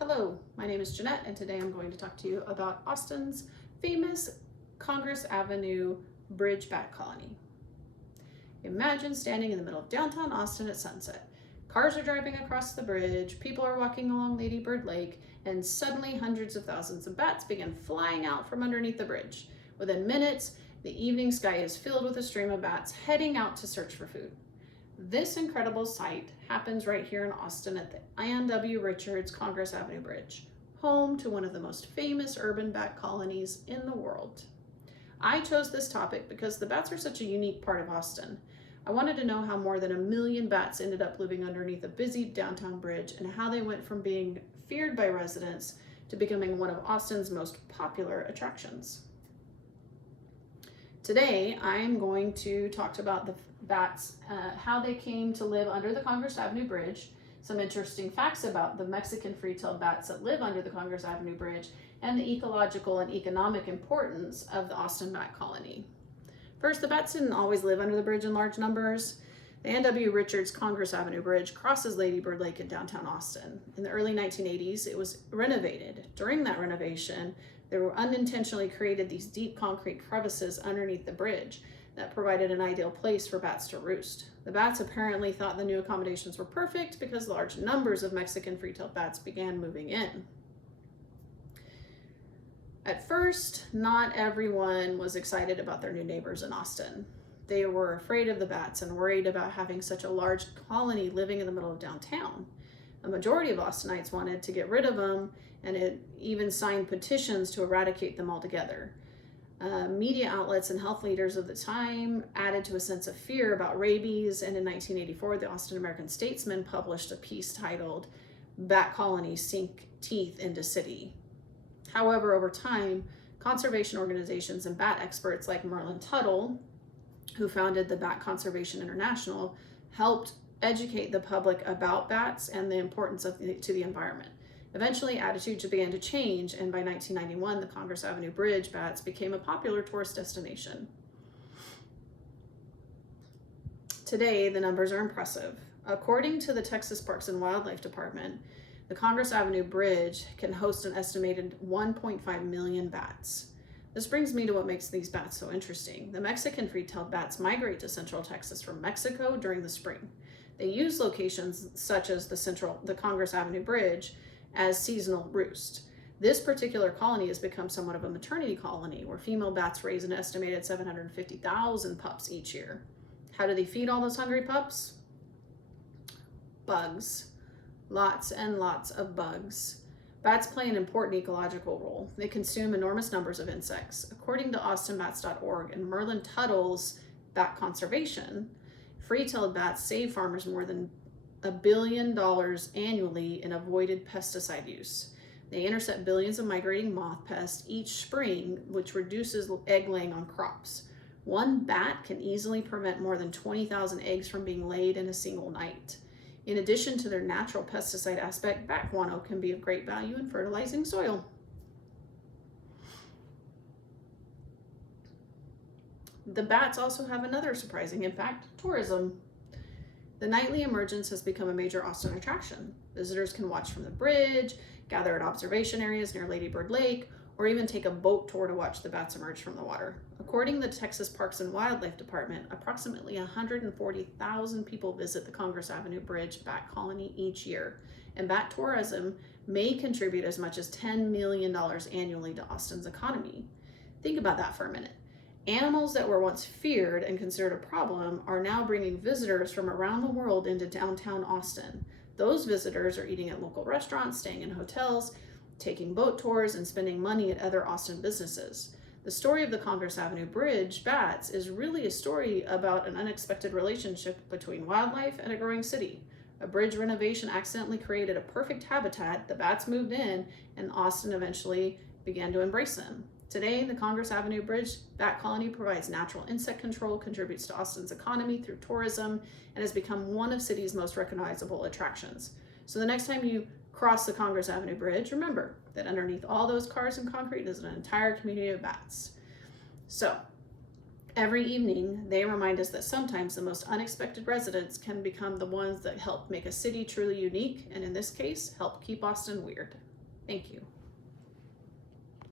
Hello, my name is Jeanette, and today I'm going to talk to you about Austin's famous Congress Avenue Bridge Bat Colony. Imagine standing in the middle of downtown Austin at sunset. Cars are driving across the bridge, people are walking along Lady Bird Lake, and suddenly hundreds of thousands of bats begin flying out from underneath the bridge. Within minutes, the evening sky is filled with a stream of bats heading out to search for food. This incredible sight happens right here in Austin at the Ann W. Richards Congress Avenue Bridge, home to one of the most famous urban bat colonies in the world. I chose this topic because the bats are such a unique part of Austin. I wanted to know how more than 1 million bats ended up living underneath a busy downtown bridge and how they went from being feared by residents to becoming one of Austin's most popular attractions. Today, I'm going to talk about the bats, how they came to live under the Congress Avenue Bridge, some interesting facts about the Mexican free-tailed bats that live under the Congress Avenue Bridge, and the ecological and economic importance of the Austin bat colony. First, the bats didn't always live under the bridge in large numbers. The Ann W. Richards Congress Avenue Bridge crosses Lady Bird Lake in downtown Austin. In the early 1980s, it was renovated. During that renovation, there were unintentionally created these deep concrete crevices underneath the bridge that provided an ideal place for bats to roost. The bats apparently thought the new accommodations were perfect because large numbers of Mexican free-tailed bats began moving in. At first, not everyone was excited about their new neighbors in Austin. They were afraid of the bats and worried about having such a large colony living in the middle of downtown. A majority of Austinites wanted to get rid of them, and it even signed petitions to eradicate them altogether. Media outlets and health leaders of the time added to a sense of fear about rabies, and in 1984, the Austin American-Statesman published a piece titled "Bat Colonies Sink Teeth into City." However, over time, conservation organizations and bat experts like Merlin Tuttle, who founded the Bat Conservation International, helped educate the public about bats and the importance to the environment. Eventually, attitudes began to change, and by 1991, the Congress Avenue Bridge bats became a popular tourist destination. Today, the numbers are impressive. According to the Texas Parks and Wildlife Department, the Congress Avenue Bridge can host an estimated 1.5 million bats. This brings me to what makes these bats so interesting. The Mexican free-tailed bats migrate to Central Texas from Mexico during the spring. They use locations such as the Congress Avenue Bridge as seasonal roost. This particular colony has become somewhat of a maternity colony where female bats raise an estimated 750,000 pups each year. How do they feed all those hungry pups? Bugs. Lots and lots of bugs. Bats play an important ecological role. They consume enormous numbers of insects. According to austinbats.org and Merlin Tuttle's Bat Conservation, free-tailed bats save farmers more than $1 billion annually in avoided pesticide use. They intercept billions of migrating moth pests each spring, which reduces egg laying on crops. One bat can easily prevent more than 20,000 eggs from being laid in a single night. In addition to their natural pesticide aspect, bat guano can be of great value in fertilizing soil. The bats also have another surprising impact: tourism. The nightly emergence has become a major Austin attraction. Visitors can watch from the bridge, gather at observation areas near Lady Bird Lake, or even take a boat tour to watch the bats emerge from the water. According to the Texas Parks and Wildlife Department, approximately 140,000 people visit the Congress Avenue Bridge bat colony each year, and bat tourism may contribute as much as $10 million annually to Austin's economy. Think about that for a minute. Animals that were once feared and considered a problem are now bringing visitors from around the world into downtown Austin. Those visitors are eating at local restaurants, staying in hotels, taking boat tours, and spending money at other Austin businesses. The story of the Congress Avenue Bridge bats is really a story about an unexpected relationship between wildlife and a growing city. A bridge renovation accidentally created a perfect habitat, the bats moved in, and Austin eventually began to embrace them. Today, the Congress Avenue Bridge bat colony provides natural insect control, contributes to Austin's economy through tourism, and has become one of the city's most recognizable attractions. So the next time you cross the Congress Avenue Bridge, remember that underneath all those cars and concrete is an entire community of bats. So every evening, they remind us that sometimes the most unexpected residents can become the ones that help make a city truly unique, and in this case, help keep Austin weird. Thank you.